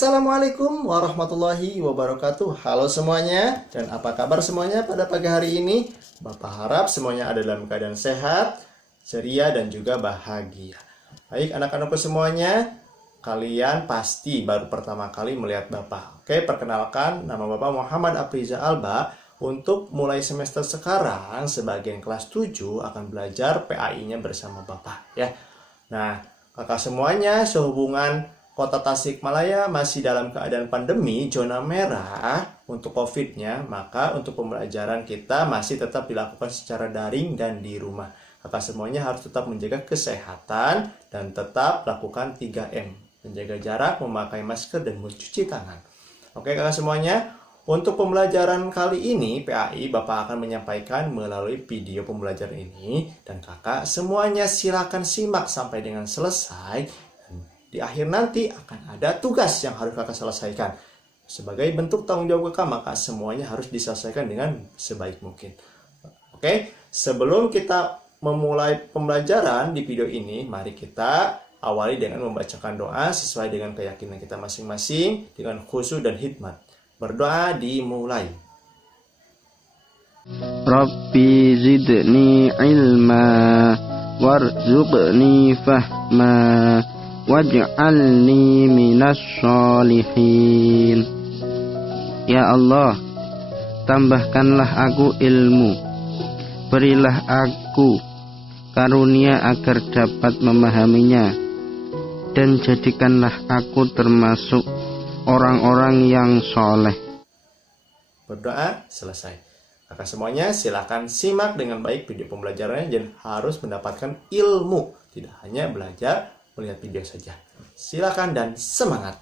Assalamualaikum warahmatullahi wabarakatuh. Halo semuanya, dan apa kabar semuanya pada pagi hari ini? Bapak harap semuanya ada dalam keadaan sehat, ceria, dan juga bahagia. Baik anak-anakku semuanya, kalian pasti baru pertama kali melihat Bapak. Oke, perkenalkan, nama Bapak Muhammad Afriza Alba. Untuk mulai semester sekarang, sebagian kelas 7 akan belajar PAI-nya bersama Bapak ya. Nah, kakak semuanya, sehubungan Kota Tasikmalaya masih dalam keadaan pandemi, zona merah untuk COVID-nya, maka untuk pembelajaran kita masih tetap dilakukan secara daring dan di rumah. Kakak semuanya harus tetap menjaga kesehatan dan tetap lakukan 3M. Menjaga jarak, memakai masker, dan mencuci tangan. Oke kakak semuanya, untuk pembelajaran kali ini PAI Bapak akan menyampaikan melalui video pembelajaran ini. Dan kakak semuanya silakan simak sampai dengan selesai. Di akhir nanti akan ada tugas yang harus kakak selesaikan. Sebagai bentuk tanggung jawab kakak, maka semuanya harus diselesaikan dengan sebaik mungkin. Oke, sebelum kita memulai pembelajaran di video ini, mari kita awali dengan membacakan doa sesuai dengan keyakinan kita masing-masing, dengan khusyuk dan hikmat. Berdoa dimulai. Rabbi zidni ilma warzuqni fahma waj'alni minas sholihin. Ya Allah, tambahkanlah aku ilmu, berilah aku karunia agar dapat memahaminya, dan jadikanlah aku termasuk orang-orang yang soleh. Berdoa selesai. Kakak semuanya silakan simak dengan baik video pembelajarannya dan harus mendapatkan ilmu, tidak hanya belajar melihat video saja. Silakan dan semangat.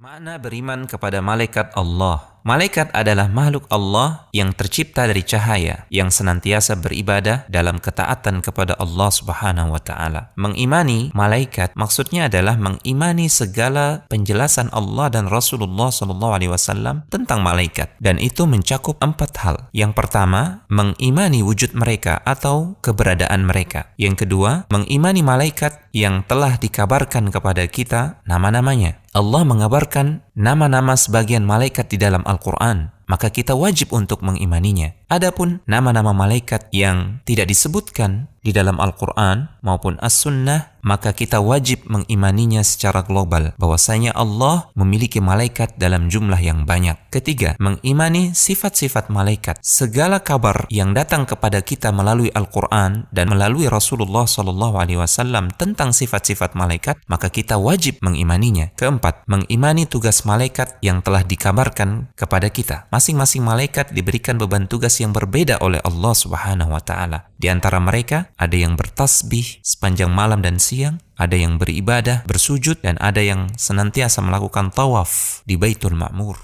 Makna beriman kepada malaikat Allah. Malaikat adalah makhluk Allah yang tercipta dari cahaya, yang senantiasa beribadah dalam ketaatan kepada Allah Subhanahu wa Ta'ala. Mengimani malaikat maksudnya adalah mengimani segala penjelasan Allah dan Rasulullah SAW tentang malaikat, dan itu mencakup 4 hal. Yang pertama, mengimani wujud mereka atau keberadaan mereka. Yang kedua, mengimani malaikat yang telah dikabarkan kepada kita nama-namanya. Allah mengabarkan nama-nama sebagian malaikat di dalam Al-Quran, maka kita wajib untuk mengimaninya. Adapun nama-nama malaikat yang tidak disebutkan di dalam Al-Quran maupun As-Sunnah, maka kita wajib mengimaninya secara global, bahwasanya Allah memiliki malaikat dalam jumlah yang banyak. Ketiga, mengimani sifat-sifat malaikat. Segala kabar yang datang kepada kita melalui Al-Quran dan melalui Rasulullah SAW tentang sifat-sifat malaikat, maka kita wajib mengimaninya. Keempat, mengimani tugas malaikat yang telah dikabarkan kepada kita. Masing-masing malaikat diberikan beban tugas yang berbeda oleh Allah Subhanahu wa Ta'ala. Di antara mereka ada yang bertasbih sepanjang malam dan siang, ada yang beribadah, bersujud, dan ada yang senantiasa melakukan tawaf di Baitul Ma'mur.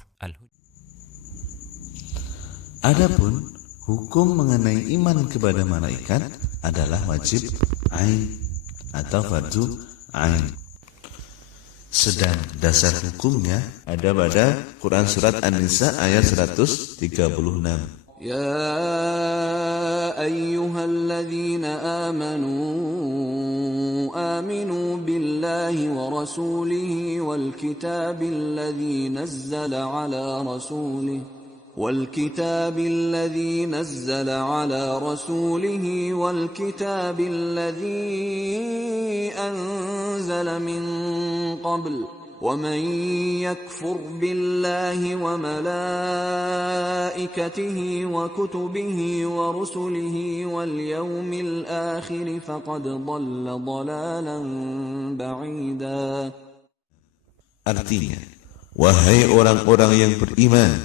Adapun hukum mengenai iman kepada malaikat adalah wajib ain atau fardu ain. Sedang dasar hukumnya ada pada Quran Surat An-Nisa ayat 136. يا أيها الذين آمنوا بالله ورسوله والكتاب الذي نزل على رسوله والكتاب الذي أنزل من قبل ومن يكفر بالله وملائكته وكتبه ورسله واليوم الآخر فقد ضل ضلالا بعيدا. Artinya, wahai orang-orang yang beriman,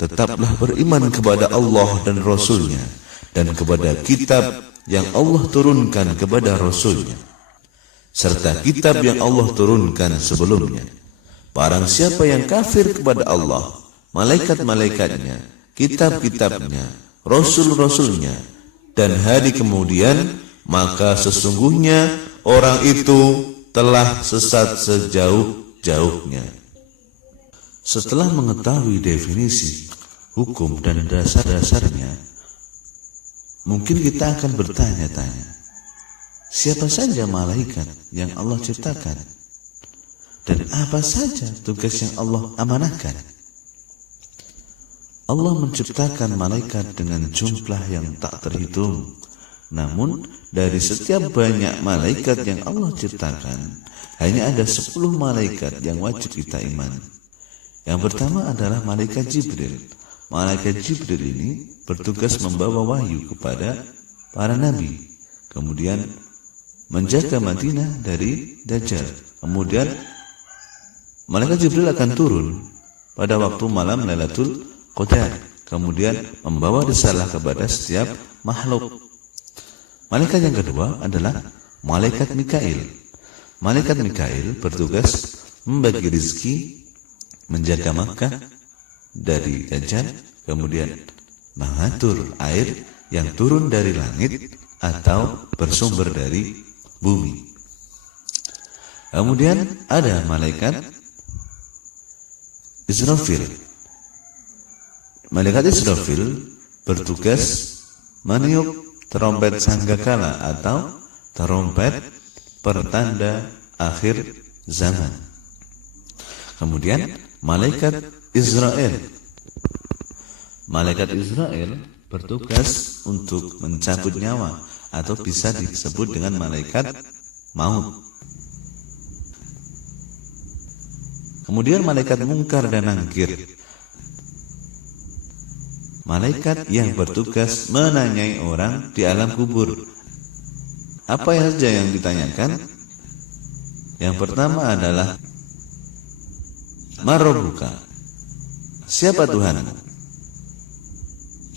tetaplah beriman kepada Allah dan Rasul-Nya, dan kepada kitab yang Allah turunkan kepada Rasul-Nya, serta kitab yang Allah turunkan sebelumnya. Barang siapa yang kafir kepada Allah, malaikat-malaikatnya, kitab-kitabnya, rasul-rasulnya, dan hari kemudian, maka sesungguhnya orang itu telah sesat sejauh-jauhnya. Setelah mengetahui definisi, hukum, dan dasar-dasarnya, mungkin kita akan bertanya-tanya, siapa saja malaikat yang Allah ciptakan? dan apa saja tugas yang Allah amanahkan. Allah menciptakan malaikat dengan jumlah yang tak terhitung. Namun dari setiap banyak malaikat yang Allah ciptakan, hanya ada 10 malaikat yang wajib kita iman. Yang pertama adalah malaikat Jibril. Malaikat Jibril ini bertugas membawa wahyu kepada para nabi, kemudian menjaga Madinah dari Dajjal. Kemudian malaikat Jibril akan turun pada waktu malam Lailatul Qadar, kemudian membawa risalah kepada setiap makhluk. Malaikat yang kedua adalah malaikat Mikail. Malaikat Mikail bertugas membagi rezeki, menjaga Makkah dari Dajjal, kemudian mengatur air yang turun dari langit atau bersumber dari bumi. Kemudian ada malaikat Israfil. Malaikat Israfil bertugas meniup trompet sangkakala atau trompet pertanda akhir zaman. Kemudian malaikat Israel. Malaikat Israel bertugas untuk mencabut nyawa atau bisa disebut dengan malaikat maut. Kemudian malaikat Mungkar dan Nangkir. Malaikat yang bertugas menanyai orang di alam kubur. Apa saja yang ditanyakan? Yang pertama adalah Marabbuka, siapa Tuhanmu?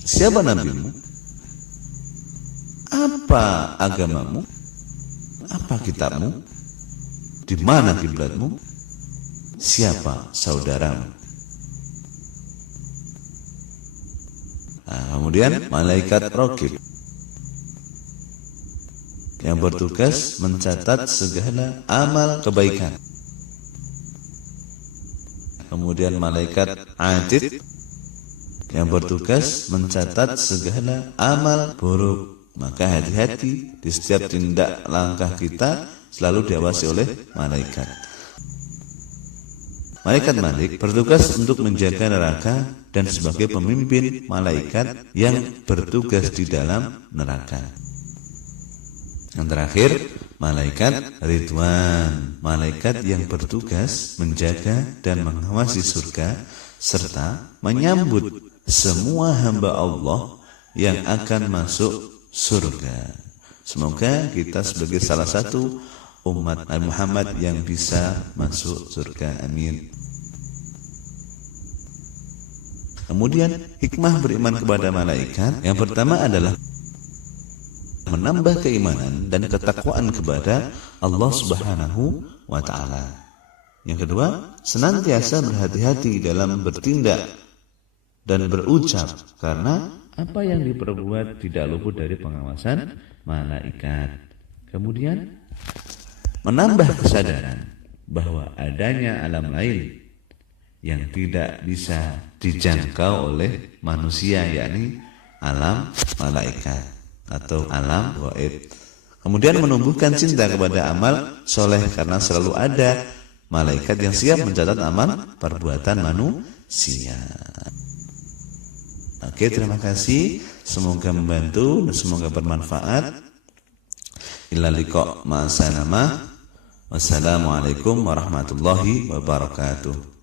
Siapa nabimu? Apa agamamu? Apa kitabmu? Di mana kiblatmu? Siapa saudaramu? Kemudian malaikat Raqib yang bertugas mencatat segala amal kebaikan. Kemudian malaikat Atid yang bertugas mencatat segala amal buruk. Maka hati-hati di setiap tindak langkah kita selalu diawasi oleh malaikat. Malaikat Malik bertugas untuk menjaga neraka dan sebagai pemimpin malaikat yang bertugas di dalam neraka. Yang terakhir, malaikat Ridwan, malaikat yang bertugas menjaga dan mengawasi surga serta menyambut semua hamba Allah yang akan masuk surga. Semoga kita sebagai salah satu umat Muhammad yang bisa masuk surga. Amin. Kemudian hikmah beriman kepada malaikat yang pertama adalah menambah keimanan dan ketakwaan kepada Allah Subhanahu wa taala. Yang kedua, senantiasa berhati-hati dalam bertindak dan berucap karena apa yang diperbuat tidak luput dari pengawasan malaikat. Kemudian menambah kesadaran bahwa adanya alam lain yang tidak bisa dijangkau oleh manusia, yakni alam malaikat atau alam gaib. Kemudian menumbuhkan cinta kepada amal soleh karena selalu ada malaikat yang siap mencatat amal perbuatan manusia. Oke, terima kasih. Semoga membantu dan semoga bermanfaat. Ila liqa ma'asalamah. Wassalamualaikum warahmatullahi wabarakatuh.